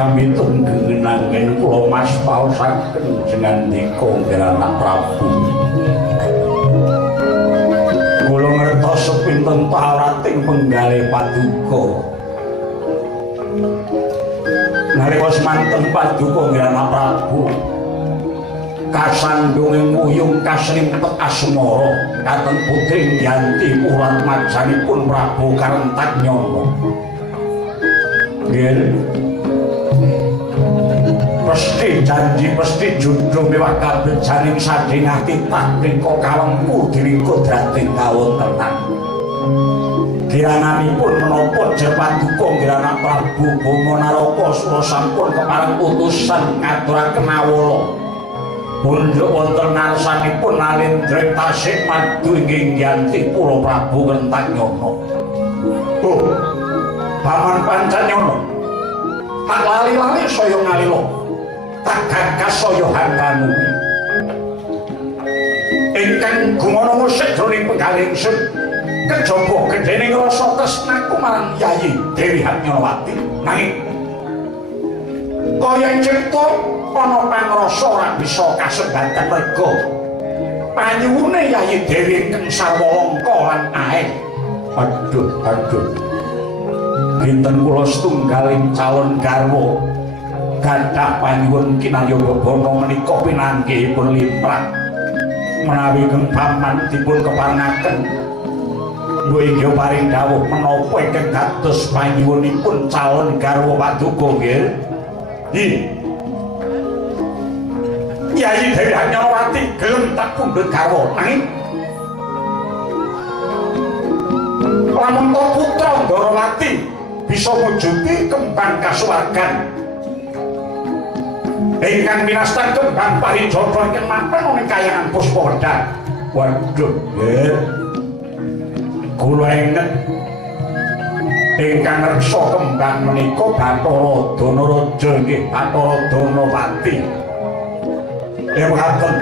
kami tunggenangen kula mas paosaken jenandika Anak Prabu. Kula ngertos sepinten palating penggalih paduka. Nalika semanten paduka Anak Prabu kasandunging wuyung kasrimpet asmara kateng putri Yanti urat majanipun Prabu Karentanyana. Nggih. Pesti janji pesti judul mewah kabeh jaring sading ati patrika kawengku diringkut drating kawontenan. Kiranganipun menapa Paduka Anak Prabu Bama Naraka Sura sampun kepareng utusan ngaturaken awala. Punjuk wonten ngarsanipun Nalendra tasih madu inggih Yanti Pulo Prabu Karentanyana. Oh, Paman Pancanyana. Tak lali-lali saya ngalila. Tak gagas saya handanu. Ingkang gumanana sedroning penggalih ingsun kejaba gedhening rasa tresnaku marang Yayi Dewi Hatnyawati. Nanging kaya cipta ana pangrasa ora bisa kasebatan merga panyuwune Yayi Dewi ingkang sarwalangka lan ae. Aduh. Dinten kula setunggaling calon garwa gadhah panyuwun kinarya bebana menika pinanggihipun limrah menawi Paman dipun keparengaken nggih paring dawuh menapa ingkang dados panyuwunipun calon garwa Paduka nggih. Yayi Dewi Hatnyawati gelem tak pundhut garwa nanging lamun putra Ndarawati bisa mujuti kembang kasuwargan ingkang winastan kembang parijata ingkang mapan ing kayangan Puspawedhar. Waduh, nggih. Kula inget ingkang reksa kembang menika Bathara Danaraja nggih, Bathara Danapati. Ngaten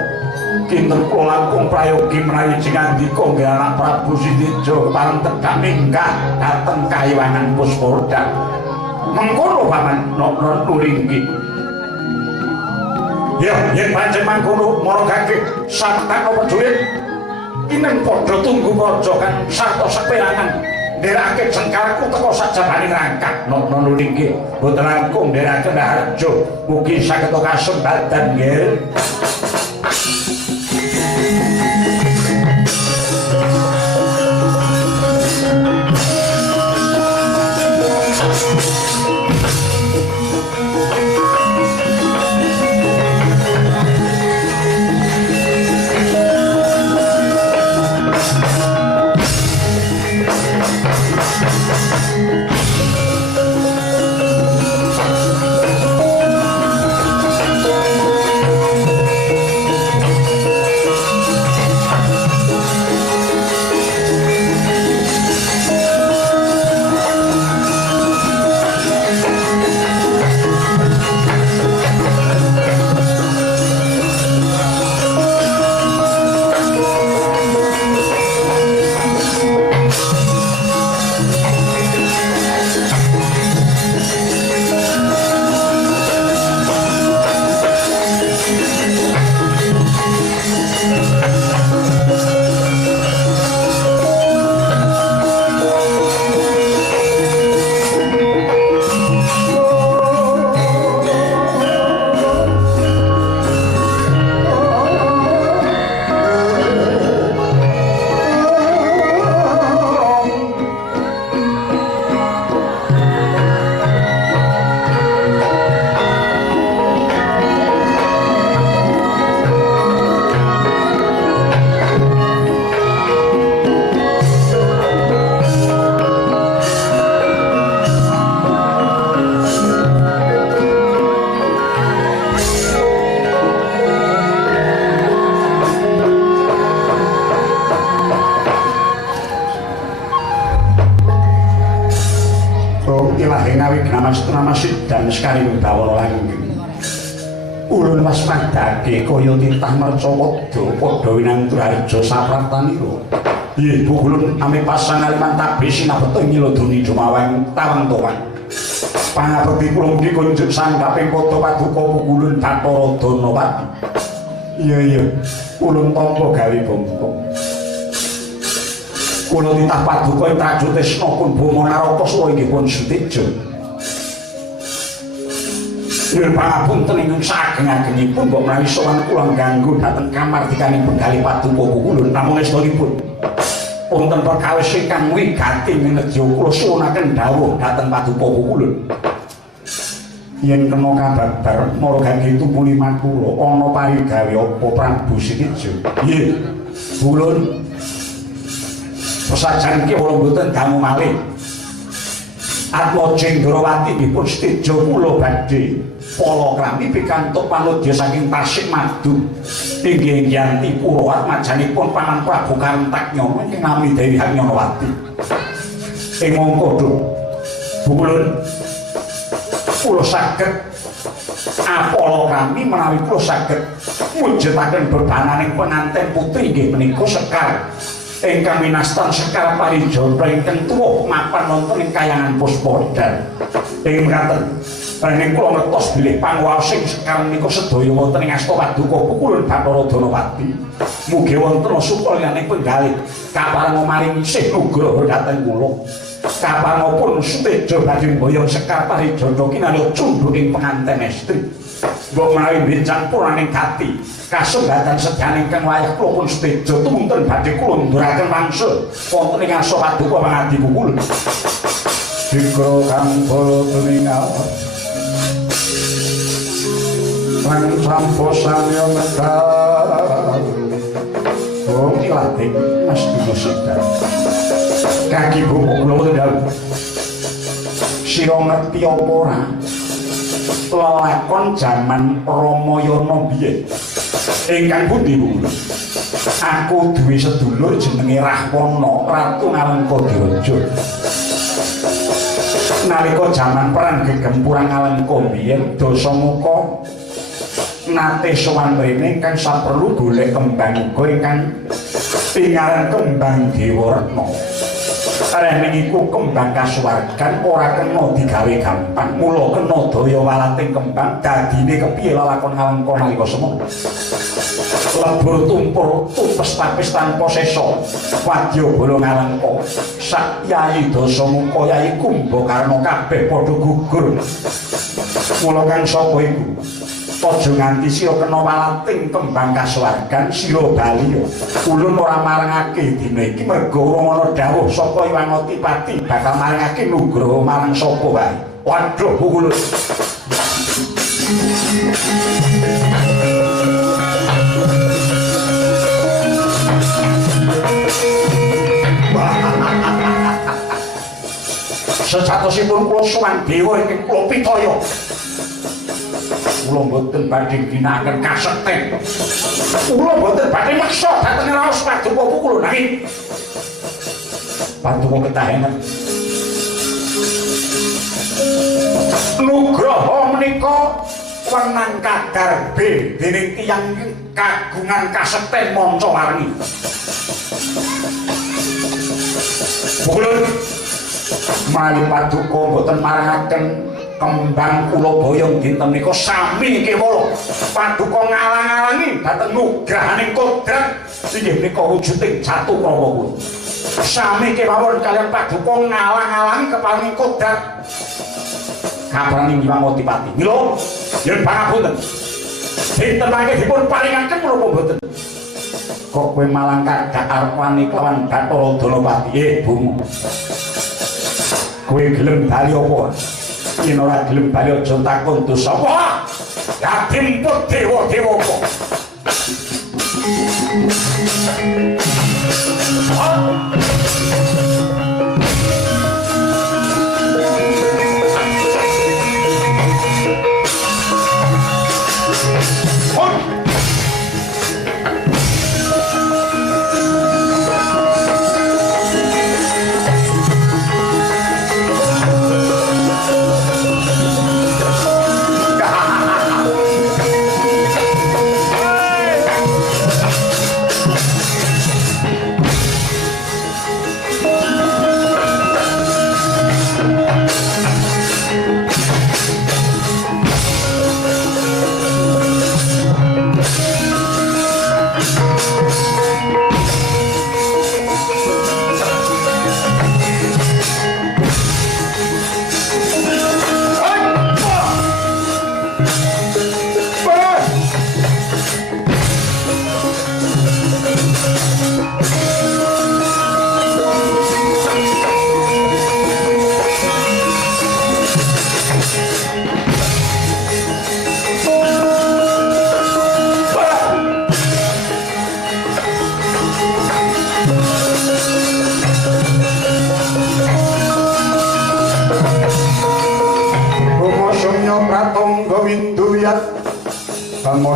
kinten kula langkung prayogi menawi jingandika nggih Anak Prabu Sindija kepareng tegak minggah dhateng kayangan Puspawedhar. Mengkono Paman nuringgi. Ya, yen pancen mangkono maragake sampeyan apa duit inen padha tunggu praja kan sarta seperangan nderake jengkalku teko sajabaning rangkat nuringgi boten langkung nderake harjo mugi saged kasembadan nggih. Dan sekarang bawal langgeng ulun waspadake kaya titah Mercapada padha winantur harja saprantanira. Nggih, Bu Ulun ame pasangan liman tabih sinabeta nyilodoni Jumawang tawang-tawang. Pangabekti kula mugi kunjuk sanggaping kota Paduka Pukulun Bathara Danawati. Iya ulun tampa gawe bompong. Kula titah Paduka ing Praja Tresna pun Bama Naraka saha inggih pun Suteja. Yen pangapunten ingkang sageng-agengipun mbok menawi sowan kula ganggu dhateng kamardikanipun Penggalih Paduka Pukulun namung estunipun wonten perkawis ingkang wigati minegya kula suwunaken dawuh dhateng Paduka Pukulun. Yen kena kabar marga tumpuli makula ana parigawe apa Prabu Suteja. Nggih. Pukulun. Pesajan iki kula mboten dangu malih. Atma Jendrawati dipun seteja kula badhe palakrami pikantuk panodya saking Tasik Madu inggih Yanti Pura atmajanipun Paman Prabu Karntaknyana ing nami Dewi Harnyanawati. Ing mangka Pukulun kula saged apalakrami menawi kula saged mujudaken bebananing penganten putri nggih menika Sekar ingkang winastan Sekar Parijata ingkang tuwa mapan wonten ing Kahyangan Puspadar. Ing mekaten Rene kula ngertos bilih panguwasing Sekar menika sedaya wonten ing asta Paduka Pukulun Bathara Danawati. Mugi wonten supayaning penggalih kaparenga maring isih nugraha dhateng kula. Kapangipun Suteja badhe mboyong Sekar Parijata kinarya cundhuking penganten estri. Mbok menawi benjang puraning gati kasembatan sedyan ingkang wayah kula pun Suteja tumunten badhe kula nduraken wangsul wonten ing asta Paduka Pangadi Pukulun. Dikra kang bala tumingal lan samposanya medal wong ilating mas dimusidhan kaki buku kula wonten sira ngerti apa ora lelakon jaman Ramayana biyen ingkang pundi Bu? Aku duwe sedulur jenenge Rahwana Ratu Ngalengkadiraja. Nalika jaman perang gegempurang Alengka biyen Dasamuka nate sowan mrene ingkang saperlu golek kembang uga ingkang pingaran kembang Dewaretna. Rene iku kembang kasuwargan ora kena digawe gampang, mula kena daya walating kembang dadine kepiye lalakon Alengka nalika semono. Lebur tumpur tumpes tapis tanpa sesa wadya bala Alengka sak Yayi Dasamuka Yayi Kumbakarna kabeh padha gugur. Mula kang sapa iku aja nganti sira kena walating kembang kasuwargan sira bali. Ulun ora marangake dina iki merga ora ana dawuh saka Hyang Adipati bakal marangake nugraha marang sapa wae. Waduh Pukulun. Sejatosipun kula sowan dewa ingkang kula pitaya. Kula mboten badhe ginakaken kasekten. Kula mboten badhe maksa dhateng raos Paduka Pukulun nanging Paduka ketahenan. Nugraha menika wenang kadarbe dening tiyang kagungan kasekten manca warni. Pukulun mali Paduka mboten marangaken kembang kula boyong dinten nika sami kewala Paduka ngalang-alangi dhateng nugrahaning kodrat inggih menika wujuding Jatukrawa kula. Sami kemawon kaliyan Paduka ngalang-alangi keparing kodrat kabraning Hyang Adipati. Mila yen pangapunten dinten mangke dipun paringaken menapa mboten? Kok kowe malang kadak arepane kelawan Bathara Danawati Buma. Kowe gelem bali apa? Yen ora gelem bali aja takon dosa apa? Ya timput dewa-dewa apa?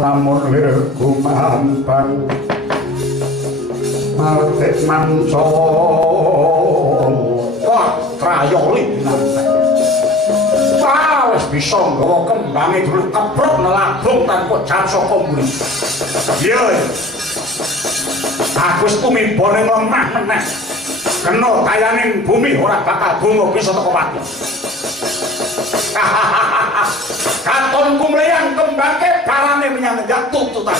Namun lirku mampang Maltik mancol wah trayoli wah wis bisa nggawa kembange dulu keprok nelabung tanpa jam saka mburi iya aku wis tumibone ngomah meneh kena kayaning bumi ora bakal bunga bisa teko pati katon kumleyang kembangke parane menyang nenggak tututan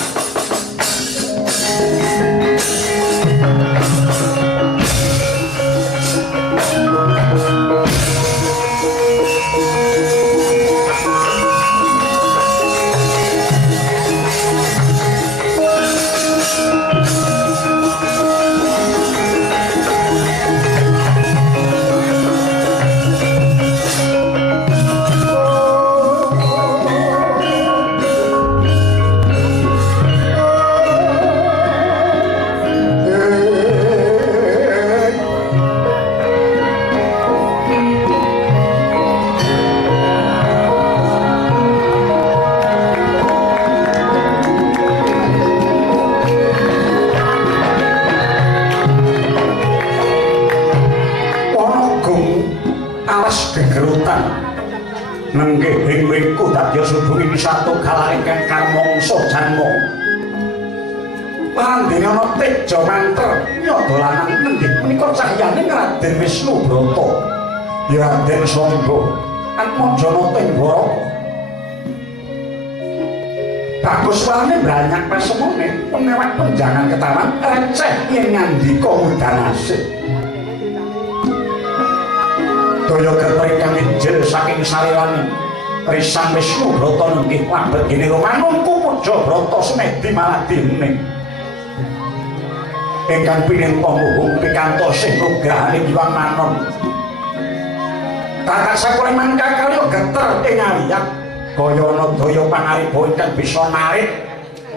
nenggih ing mriku dadya sudhunging satu kala ingkang karmangsa janma pandene ana teja manter nyodolanan nenggih menika cahyaning Raden Wisnu Brata ya Raden Samba Atmajana Tenggara bagus wae banyak pasemone penewak penjangan ketawan receh yen ngandika mudanase daya getar ingkang injil saking salirane Risang Wisnu Brata nenggih labet gene manungku puja Brata Semedi Maladine ingkang pinenpa muhung pikantosih nugrahane Hyang Manon Kakak sakuleman kakalya geter ing aliyat kaya ana daya pangariba ingkang bisa narik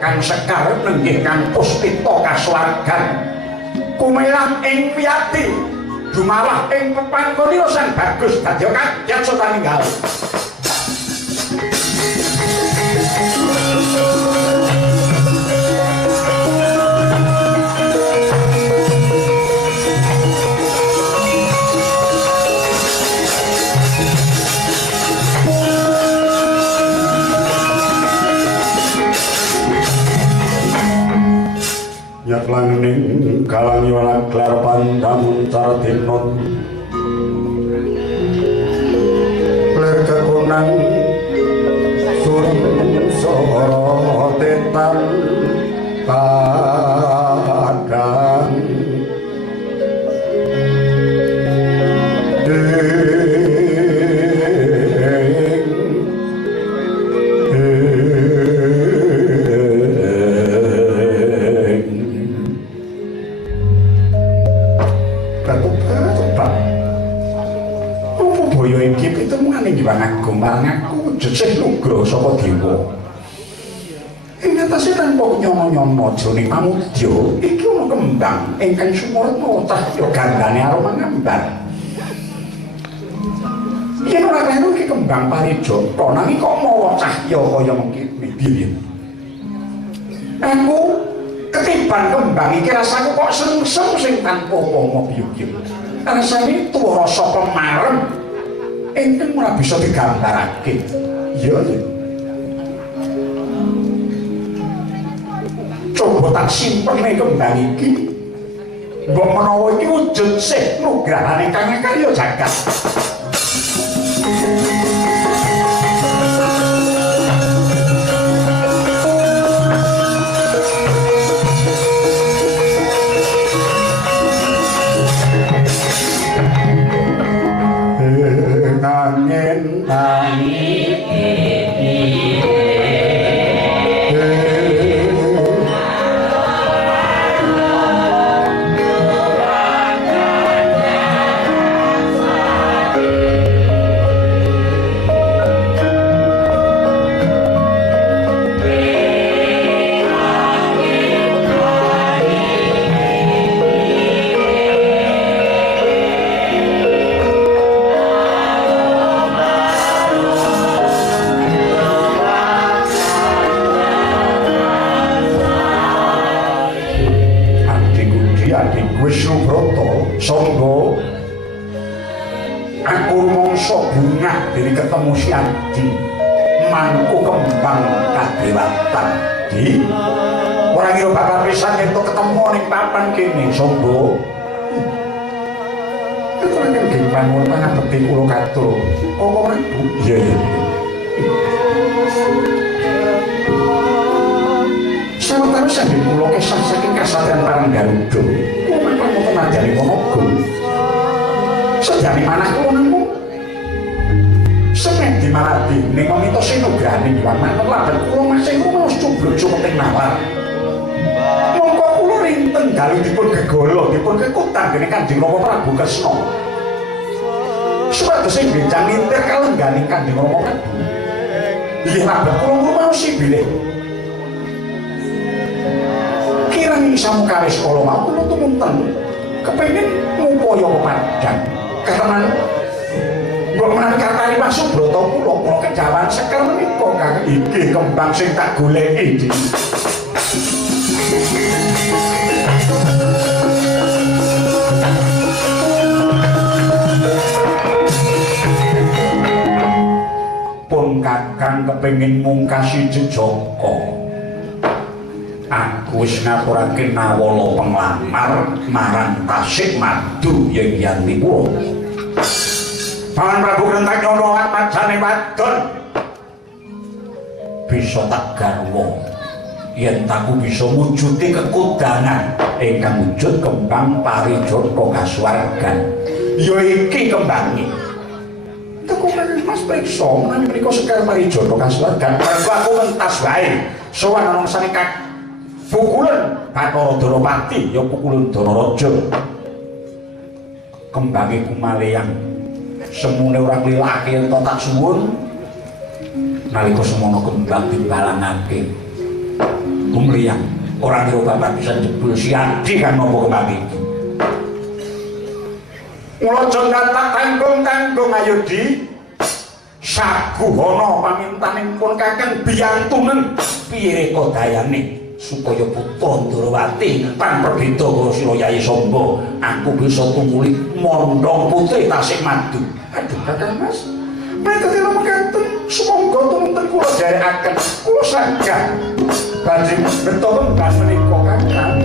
kang sekar nenggih kang puspita kasuwargan kumelah ing piyati dumalah ing pepanggonira sang bagus dadya kaget sataninggal Nyatlaning kalangi walang klar pandamun cardinon ler kekunang suring soro tetan padang aku jejeh nugra saka dewa ing atase tanpa nyono-nyono jroning pamudya iki ana kembang ingkang sumurna cahya gandane aroma ngambar yen ora kene iki kembang parijata nanging kok mawa cahya kaya mengki biyen aku ketiban kembang iki rasaku kok sengsem sing tanpa apa-apa biyuk-biyuk rasane tuwa rasa pemarem ingkang ora bisa digambarake. Iya. Coba tak simpene kembang iki. Mbok menawa iki wujud sih nugrahane kang karya jagat. Sombo. Aku mongso bunga dari ketemu si Adi mangku kembang kadewatan di orang itu bakal pisan itu ketemu ning papan kini Sombo itu kan gimana mau tengah peti kulo kato oh itu iya iya sementara saya di pulau kesan saking kesadaran parang Garuda memang mau tenang dari Wonogo sejani mana kulo nemu semen di Maladi ning mito sinugrani Iwan Manela dan kulo masih rumah cubluk-cubluk ing nalar mongko kulo rinten dalu dipun gegolo dipun kekutan dening Kanjeng Rama Prabu Kresna supados sing benjang nintir kalengganing Kanjeng Rama Prabu inggih labet kulo ngrumaos bilih kirang samukawis kala mau kulo tumunten kepengin ngupaya pepadang karena kok menawi katani Mas Subrata kula kejawan seker menika Kang iki kembang sing tak goleki pun Kakang kepengin mungkasi jejaka aku wis ngaturake nawala penglamar marang Tasik Madu ing Yantipura Paman Prabu Kertajaya atmajane wadon bisa tak garwa yen aku bisa mujuti kekudanan ingkang wujud kembang parijata kasuwargan ya iki kembange teko Mas priksa menawi menika sekar parijata kasuwargan mergo aku mentas wae sowan ana sane pukulan Bathara Danapati ya pukulan Danaraja kembange Kumaleang semune ora lilake ento tak suwun nalika semono kembang timbalangake Kumliyang ora kira bapak bisa jebul si Adi kan napa kembang iki mula aja tak tanggung-tanggung ayo di saguhana pamintaning pun Kakang biyantunen piye kodayane supaya putra Ndrawati tan perbeda karo Sira Yai Sombo aku bisa tumuli mondhong putri Tasik Madu aduh Kakang Mas mereka kira mekaten sumangga tumunten kula dherekaken kula saged badhe beto kembang menika Kakang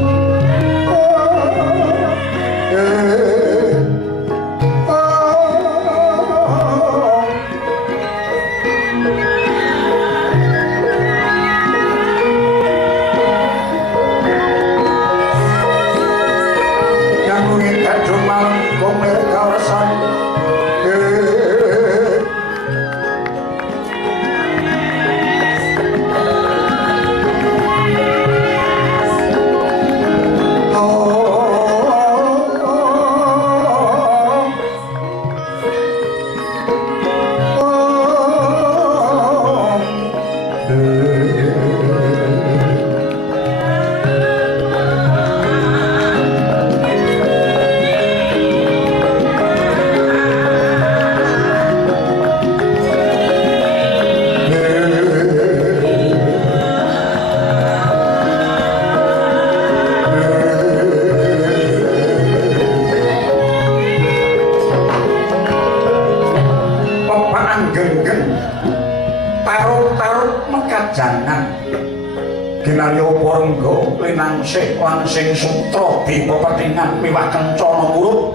Langsing sutra dipepetingan miwah kencana murup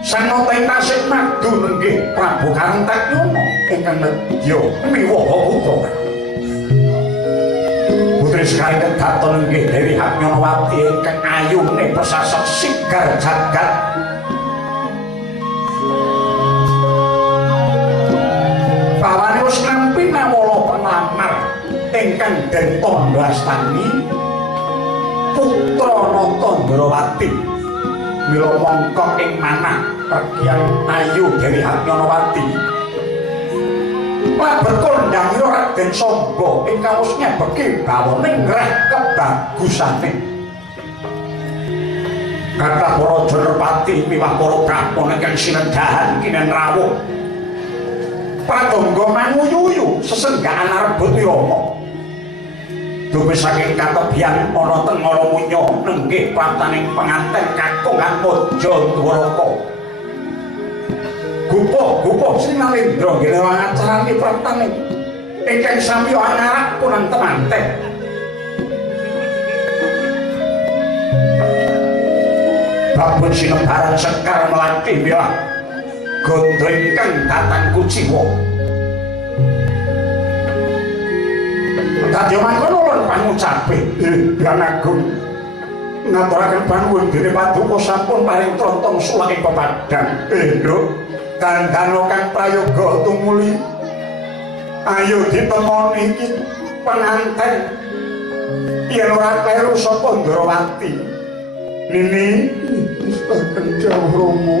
sanata ing Tasik Madu nenggih Prabu Karangtakyana ingkang nedya miwaha putra putri sekali kedaton nenggih Dewi Hatnyanawati ingkang ayune pesasat sigar jagat bawane wis nampi nawala penglamar ingkang den tandha astani putra Nata Ndrawati mila mangka ing manah Perkyan Ayu Dewi Hatnyanawati labet kondhang Raden Samba ingkang wis nyebeki bawaning reh kebagusane kathah para Janapati miwah para prapon ingkang sinedhahan kinen rawuh pradonga manguyuyu sesenggakan arebut wirama duwe saking katebian ana teng Ngaramunya nenggih prataning penganten kakungan Mojo Dwaraka. Gupo Sinalendra nggih acarane prataning ingkang samya angarak punang temanten. Babon sinebaran Sekar Melati milah gondo ingkang datang kuciwa. Kadya mangkono lan pangucape Hyang Agung ngaturaken panuwun dene Paduka sampun paring trontong suwake pepadhang. Nduk kandhano kang prayoga tumuli ayo ditemoni iki penganten yen ora kleru sapa Ndrawati. Nini istaken jauh romo.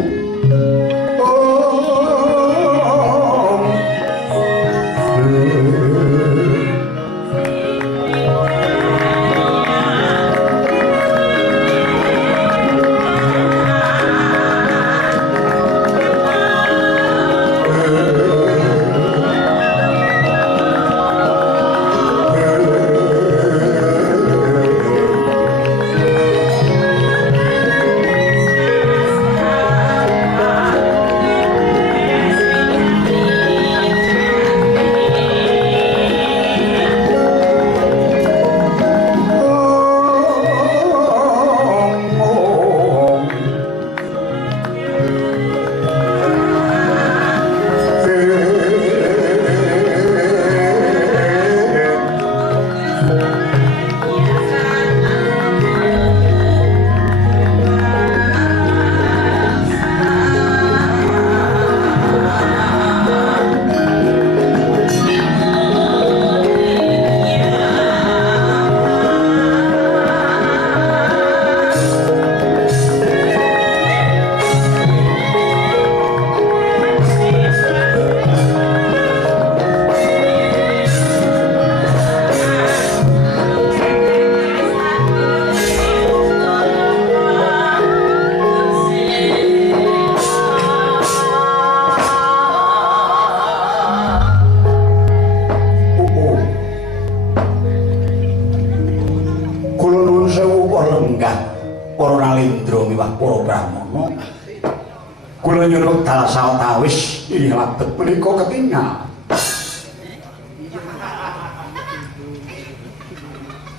Sawetawis inggih labet menika ketingal.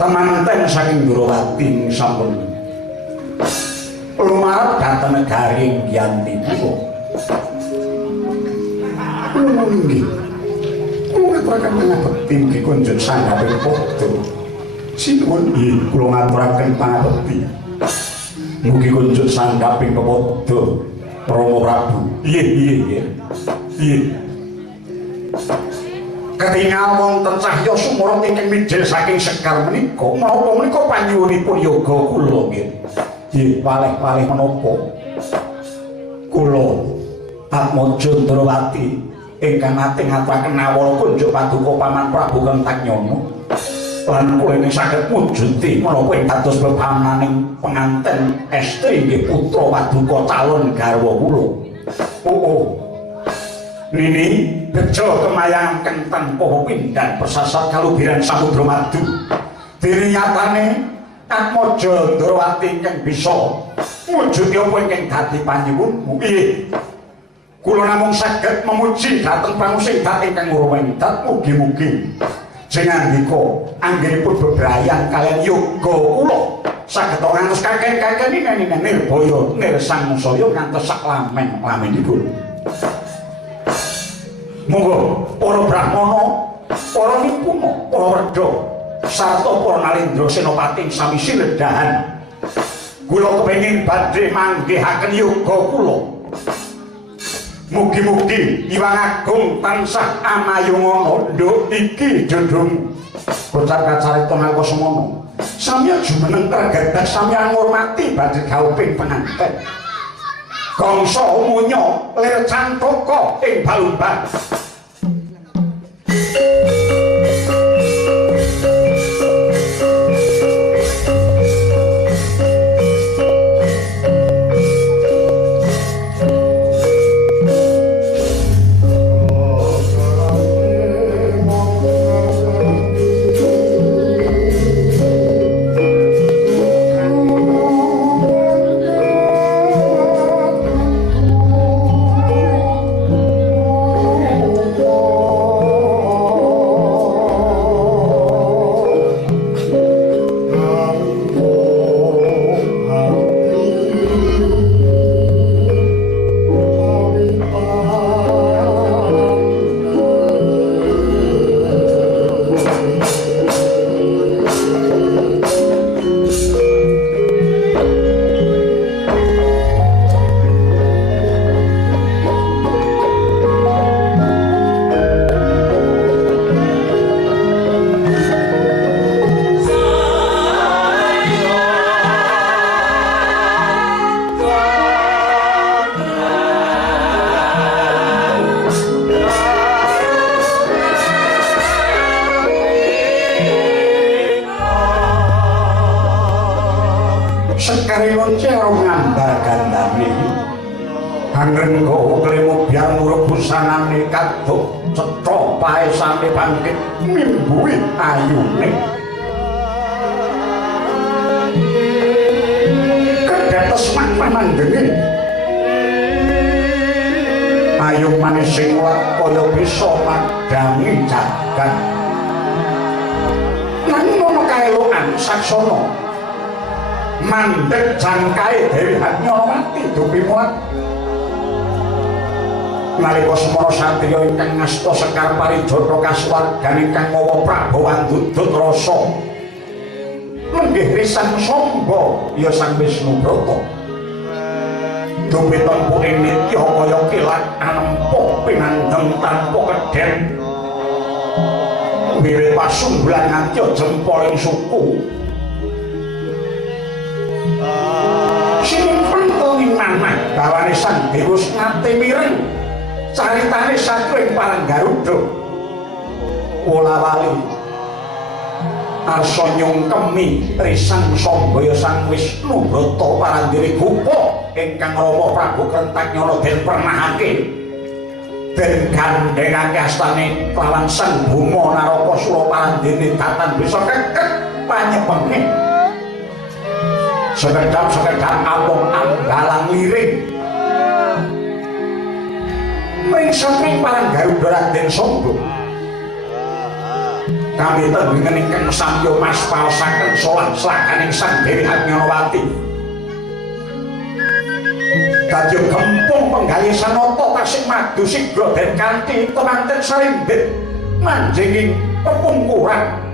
Temanten saking Ndrawati sampun lumarep dhateng negari Yanti punika. Nggih. Kula ngaturaken pangabekti nggih kunjuk sanggaping padha. Sinuwun nggih kula ngaturaken pangabekti. Mugi kunjuk sanggaping pepadha. Rama Prabu. Iya. Ketingal wonten cahya sumurut ingkang mijil saking Sekar menika, menapa menika panyuwunipun yoga kula nggih. Nggih, palih-palih menapa. Kula Atmaja Ndrawati ingkang nate ngaturaken nawala kunjuk Paduka Paman Prabu Kentanyana. Lan kula ing saged mujuti menapa ing dados bebananing penganten estri nggih putra Paduka calon garwa kula. Nini bejo kemayang kentang poho pindhan persasat kalubiran Samudra Madu. Dene nyatane Atmaja Ndrawati ingkang bisa mujuti apa ingkang dadi panyuwunmu. Piye? Kula namung saged memuji dhateng pangusing dat ingkang ngruwentat mugi-mugi jenengandika anggenipun bebrayan kalian yoga kula saged ngantos kakek-kakek nini nirbaya nirsangsaya ngantos sak lamen-lamenipun. Monggo para brahmana, para nipuna, para werda sarta para nalendra senopati sami siledhahan. Kula kepengin badhe manggihaken yoga kula. Mugi-mugi Hyang Agung tansah amayungana nduk iki jodhong bocah kacarita nalika semono. Samya jumeneng tregadah samya ngurmati badhe gauping penganten. Gangsa umunya lir cantaka ing balumban. Angrengga klemu biar muruk busanane kaduk cetha paesane bangkit mimbuhi ayune kedates manandenge ayu manis sing kaya bisa madhangi jagat nanging ana kaelokan saksana mandheg jangkae Dewi Hatnyawati dupi muat nalika semana satriya ingkang ngasta Sekar Parijata kasuwargan ingkang mawa Prabawan Dudut rasa lenggih risang samba ya Sang Wisnu Brata dupi tempune nitya kaya kilat anempuk pinandheng tanpa kedhen wiwit pasunggulan nganti jempoling suku simpen ing manah bawane Sang Dewa ngate mireng caritane satring Parang Garuda wolawali arsa nyungkemi risang sambaya Sang Wisnu Brata Parandiri Gupa ingkang Rama Prabu Krentajnyana den pernahake den gandhengake astane kelawan Sang Bhuma Narakasura Parandene datan bisa kekek panyepenge sekedap abong anggalang liring mring satring Parang Garuda Raden Samba kami tenggen ingkang samya maspaosaken sowan slakaning Sang Dewi Hatnyawati kadya gempung penggalih sanata tasih madu sigra den kanthi temanten sarimbit manjinging pepungkuran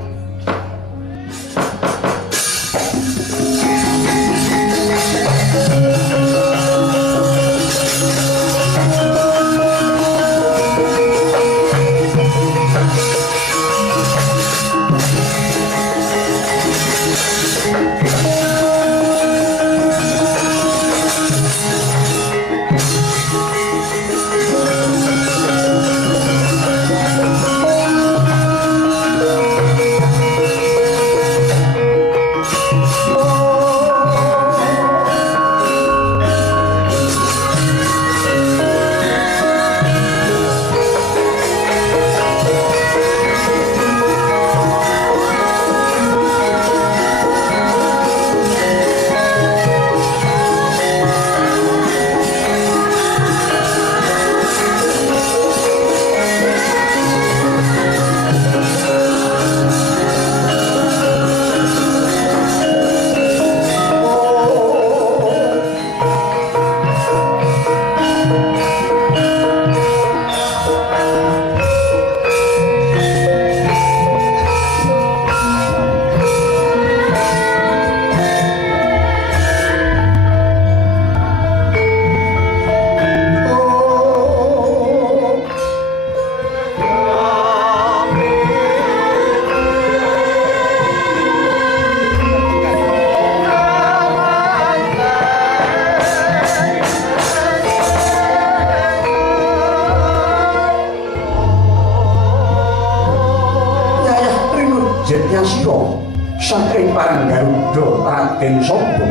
satring Parang Garuda Raden Samba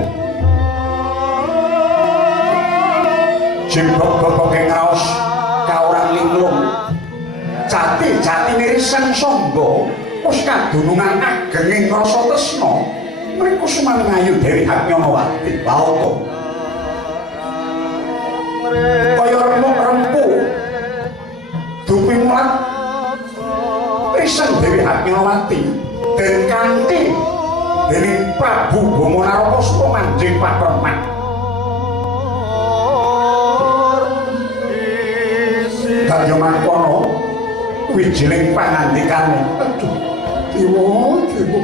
jimbok-bok ing raos kaoran linglung jati-jati risang samba wis kadunungan ageng ing rasa tresna mriku sumaneng ayu Dewi Hatnyawati waoto kaya remuk-rempu dupi mulat risang Dewi Hatnyawati den kanthi dening Prabu Bhoma Narakasura manjing papreman kadya mangkono wijining pangandikane aduh dewa dewa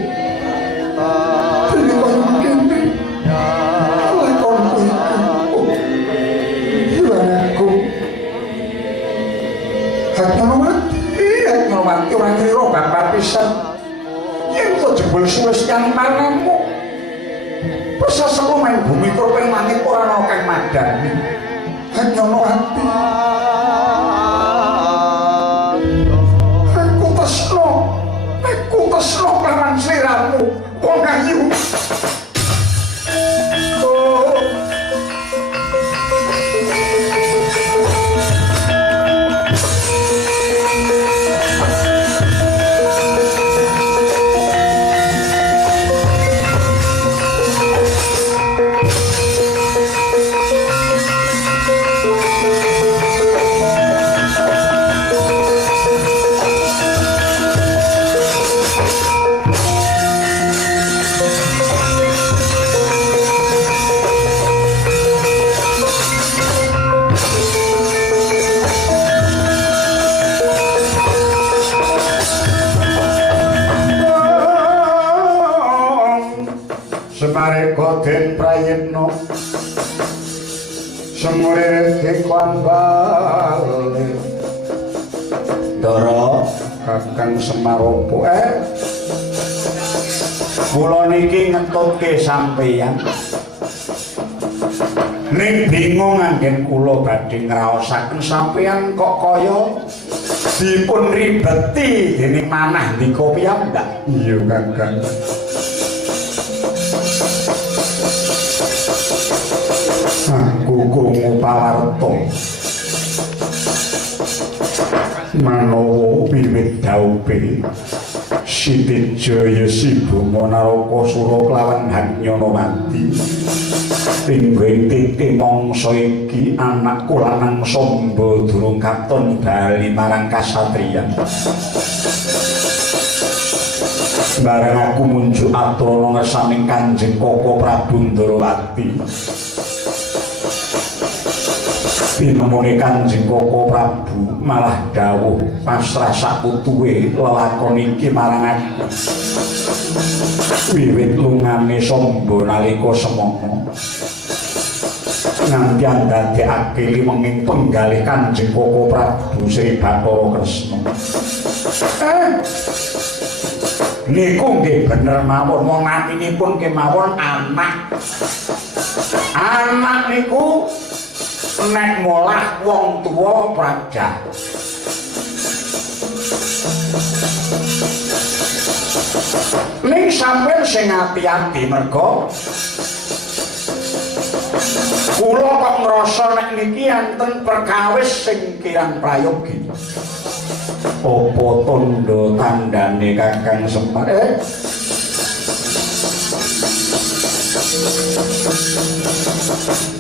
dewa kene lakon iki aku Hatnyawati ora ngira bapak pisan jebul suwes kang manamu persasemu main bumi kurpen manik ora ana kang madani Hatnyawati aku tresno kelawan sliramu wong ayu Raden Prayitna Semure dikon bali Dara Kakang Semaropo kula niki ngetutke sampeyan ning bingung anggen kula badhe ngraosaken sampeyan kok kaya dipun ribeti dening manah ndika piyambak. Iya Kakang. Aku krungu pawarta manawa wiwit daupe Siti Jaya Sibama Naraka Sura klawan Hanyonowati Pingging titi mangsa iki anakku lanang Samba durung katon bali marang kasatriyan. Bareng aku munjuk aturana ngersaning Kanjeng Koko Prabu Ndarawati. Pinemune Kanjeng Koko Prabu malah dawuh pasrah saputuhe lelakon iki marang aku. Wiwit lungane Samba nalika semana nganti andadekake limenging penggalih Kanjeng Koko Prabu Sri Bathara Kresna. Niku nggih bener mawon wong natinipun kemawon anak. Anak niku nek molah wong tuwa praja. Ning sampeyan sing ati-ati merga kula kok ngrasa nek niki enten perkawis sing kirang prayogi. Apa tondo tandane Kakang Semar?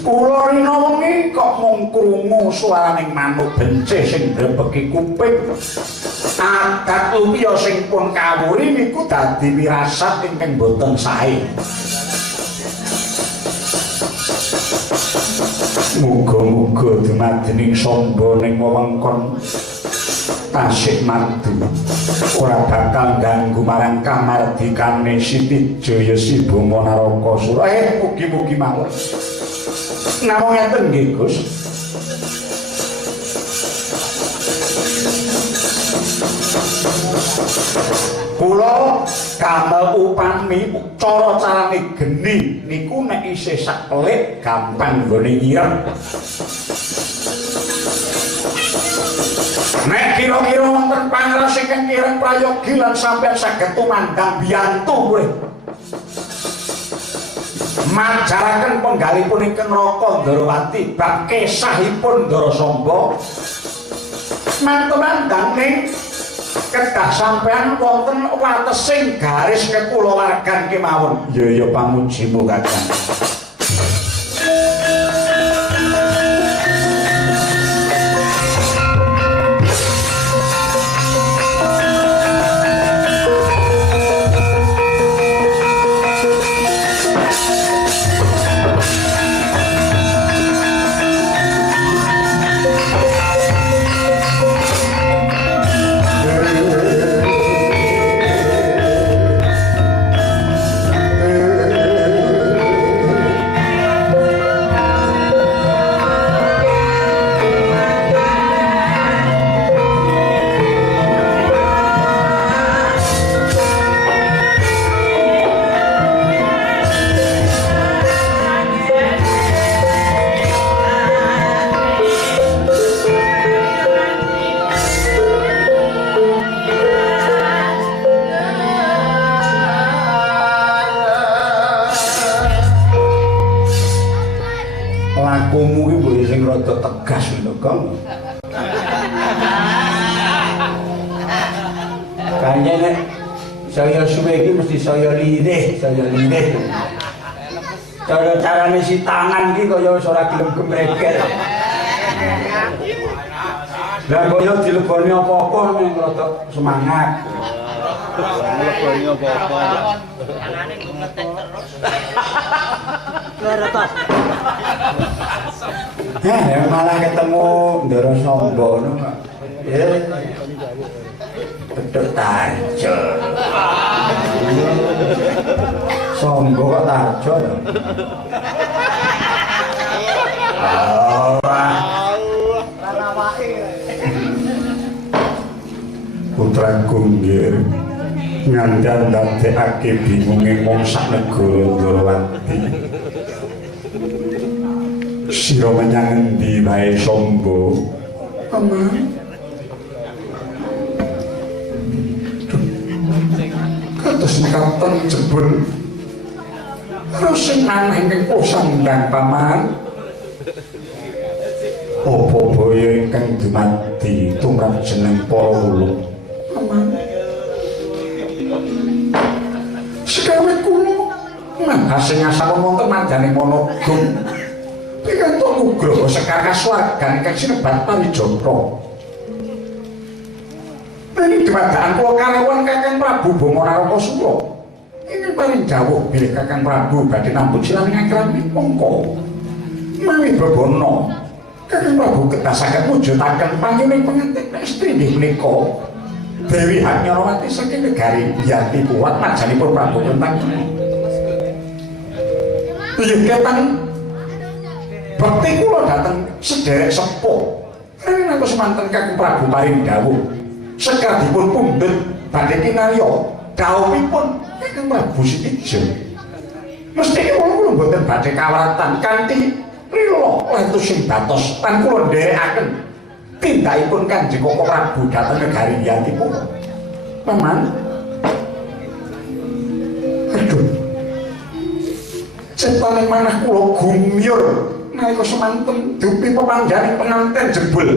Kula rina wengi kok mung krungu swaraning manuk bencih sing ndrebeki kuping. Adat upiya sing pun kawuri niku dadi wirasat ingkang boten sae. Muga-muga dumadening Samba ning wewengkon tasih madu ora bakal ganggu marang kamardikane Siti Jaya Sibama Naraka Sura. Mugi-mugi mawon. Namung ngeten nggih Gus. Kula kamel upami cara-carane geni niku nek isih sak pelik gampang nggone nyirem. Nek kira-kira wonten pangaras ingkang kirang prayogi lan sampeyan saged tumandang biyantu kowe. Majaraken penggalipun ing neraka Ndarawati bab kesahipun Ndara Samba. Mantumandang ning kedah sampeyan wonten watesing garis kekulawargan kemawon. Ya pamujimu Kakang. Lakumu iki mbok sing rada tegas lho, Kang. Kayane nek saya suwe iki mesti saya lirih. Cara-carane si tangan iki kaya wis ora gelem gemreget. Lah kaya dileboni apa-apa ning rada semangat. Dileboni apa-apa. Tangane ngetek terus. Leretas. Malah ketemu Ndara Samba ngono, Pak. Bedhok tarjo. Sombo kok tarjo lho. Putra Gunggir ngandhang ndadekake bingunge wong sak negara Ndrawati. Sira menyang endi wae Sombo? Paman. Kados katon jebul. Terus sing aneh ing posandang Paman. Apa boyo ingkang dumadi tumrap jeneng para ulung? Paman. Sekawe kula mangasing asapun wonten manjane Monogong. Pikantuk nugraha sekar kasuwargan ingkang sinebat Parijata. Ing dumadaan kula kalawan Kakang Prabu Bama Narakasura. Ingkang paring dawuh bilih Kakang Prabu badhe nambut silang ngakram mongko. Mawi bebana Kakang Prabu kedah saged mujudaken panjenengan pengantin estri nggih menika Dewi Hanyawati saking negari Yanti kuat manjanipun Prabu Kentang. Inggih ketan bakti kula dhateng sederek sepuh. Yen ngantos manten Kakang Prabu paring dawuh sekadipun pundhut badhe kinarya dawuhipun Kakang Prabu Sitijo. Mesti kula mboten badhe kawratan kanthi rila lantus sing batos tan kula nderekaken tindakipun Kanjeng Koko Prabu dhateng negari Yanti kula. Paman. Aduh. Setane manah kula gumyur nalika semanten dupi pepangganing penganten jebul.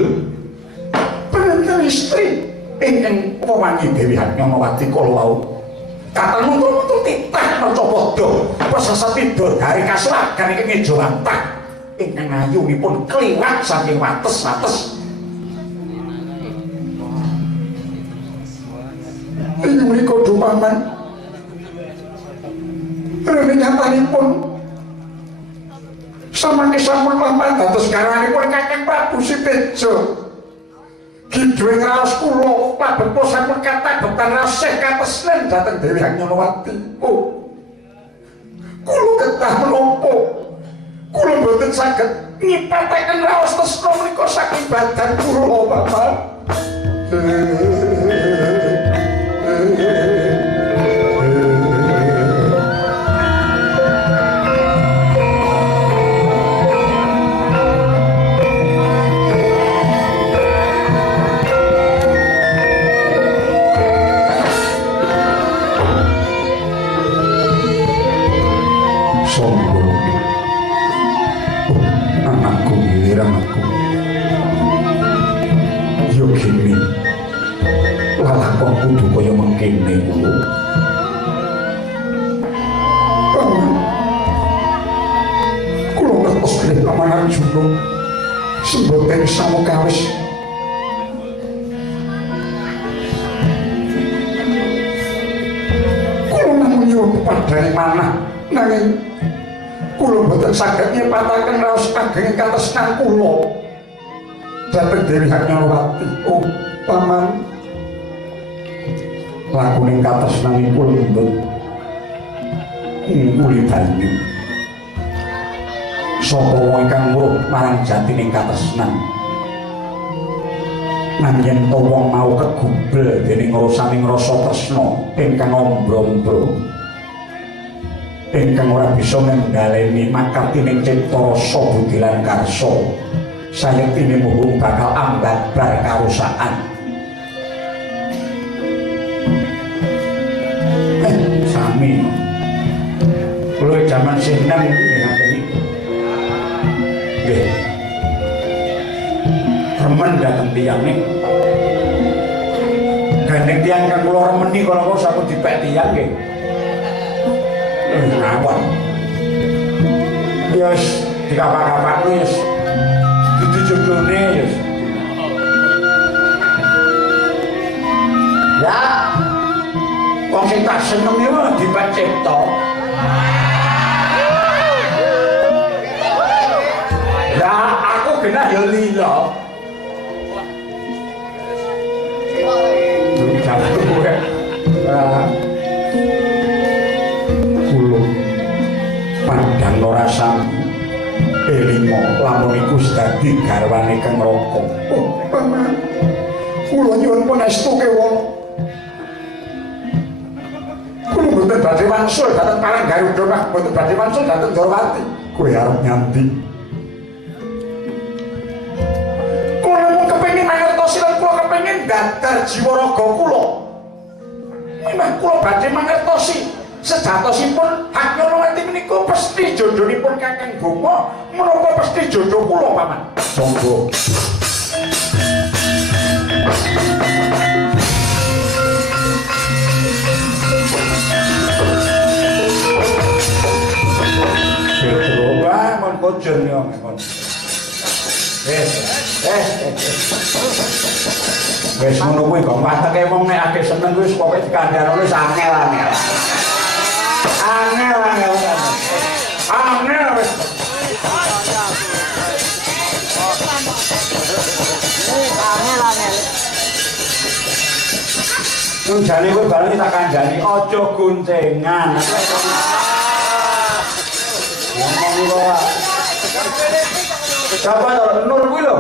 Penganten istri ingkang wewangi Dewi Hanyawati kala wau. Katon muntul-muntul titah Macapada pesesat dari kasuwargan ingkang Ngejawantah ingkang ayunipun kliwat saking wates-wates. Inggih menika Paman. Rene nyatanipun samangke sampun lampah dados garwanipun Kakang Prabu Sitijo. Kidul raos kula pabepo sampun katabetan rasih katesnen dhateng Dewi Hanyawati. Oh. Kula kedah menapa kula boten saged ngipataken raos tresna menika saking badan kula, Paman. Kudu kaya mengkene kula. Kula ngertos bilih Paman Arjuna sing boten samukawis. Kula namung nyuwun padhane manah nanging kula boten saged nyepataken raos kageng katresnan kula dhateng Dewi Hanyawati. Oh, Paman. Lakuning katresnanipun lembut nguli banyu sapa wong ingkang weruh marang jatining katresnan nanging yen to wong mau kegubel dening rasaning rasa tresna ingkang ombro-ombro ingkang ora bisa ngendhaleni makatining cipta rasa budi lan karsa sayektine muhung bakal ambabar karusakan. Sami kula jaman sinten ngaten iki nggih remen dhateng tiyang niku gandeng tiyang kang kula remeni kala sampun dipek tiyang nggih ngawon ya wis dikapak-kapak wis dijoglone ya ya wong sing tak seneng yo dipek cipta. Lah aku genah yo lila. Kula rasam elimo lamun iku dadi garwane Kang Raka. Oh, Paman. Kula nyuwun panestu kewon. Kula mboten badhe wangsul dhateng Parang Garuda, Pak. Mboten badhe wangsul dhateng Ndrawati. Kowe arep nyanti? Kula mung kepengin mangertosi lan kula kepengin dadar jiwa raga kula. Memang kula badhe mangertosi sejatosipun Haknyalawati menika pesthi jodhonipun Kakang Boma menapa pesthi jodho kula, Paman. Monggo. Coba mon kojur yo mon. Wes ngono kuwi kok pateke wong nek akeh seneng wis pokoke dikandharane wis angel-angel. Angel-angel. Angel wis. Angel-angel. Nun jane kowe bareng tak kandhani aja goncengan. Ngomong iki kok. Siapa to Nur kuwi lho.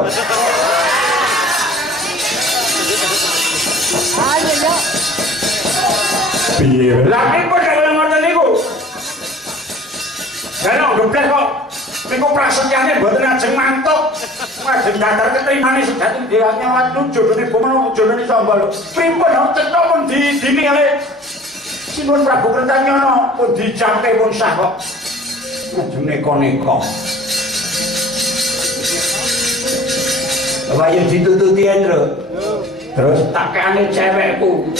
Ayo yo. Piye? Lagi kok dhewe ngoten niku. Lah ngebleh kok niku prasetyane mboten ajeng mantuk. Ajeng dadar ketrimane sejati dhewe nyawat jodhone Boma jodhone Samba lho. Pripun cetha pun dinilih. Sinuwun Prabu Kertanyana pun dijamke pun sah kok. Ajeng neko-neko. Apa yang ditututi Andro? Terus takane cewekku.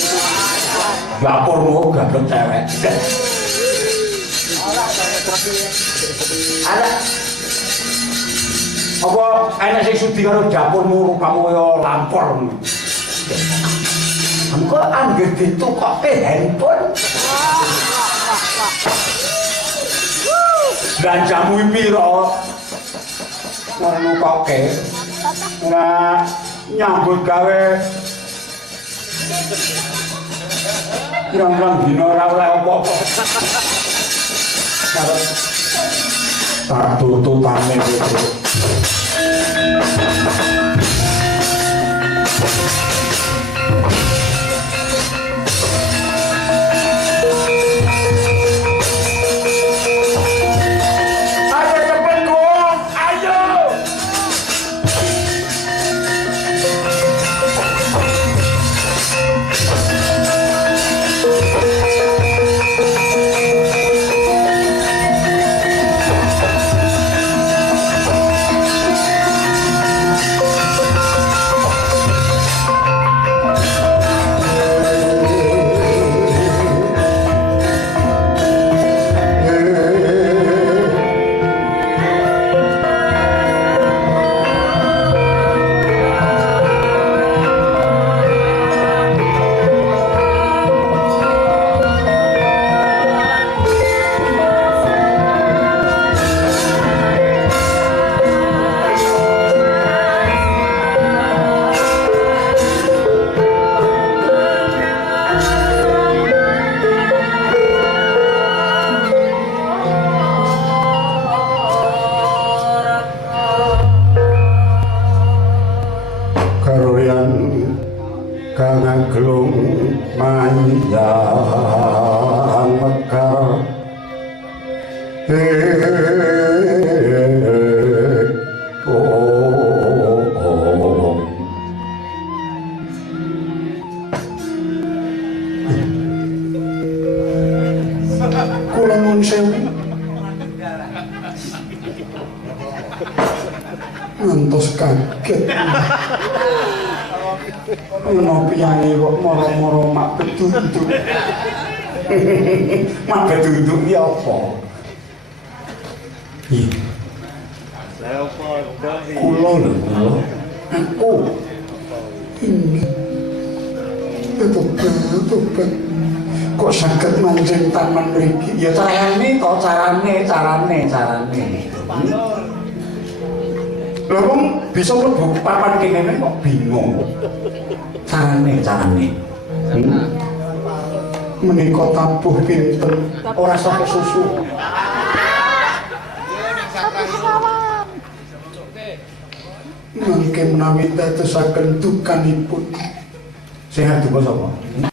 Dapurmu gabut cewek. Ada. Apa enak sing sudi karo dapurmu rupamu kaya lampor. Engko anggere ditukoke handphone. Belanjamu piro? Ngono koke. Nah, nyambut gawe Yang dina ora oleh apa-apa. Tak tututane gitu. Ayo cepet Gong, ayo. Gelung manjang mekar Kula nuwun sewu. Ngantos kaget. Ono piyange kok moro-moro mak betunduk. mak betunduk ki apa? Kula lho. Aku ini tobat. Kok saged manjing taman mriki? Ya carane to, carane. Lha wong bisa mlebu papan kene kok bingung. Carane. Menika tabuh pinten ora sampe susu. mangke menawi dadosaken dukanipun. Sing duka sapa?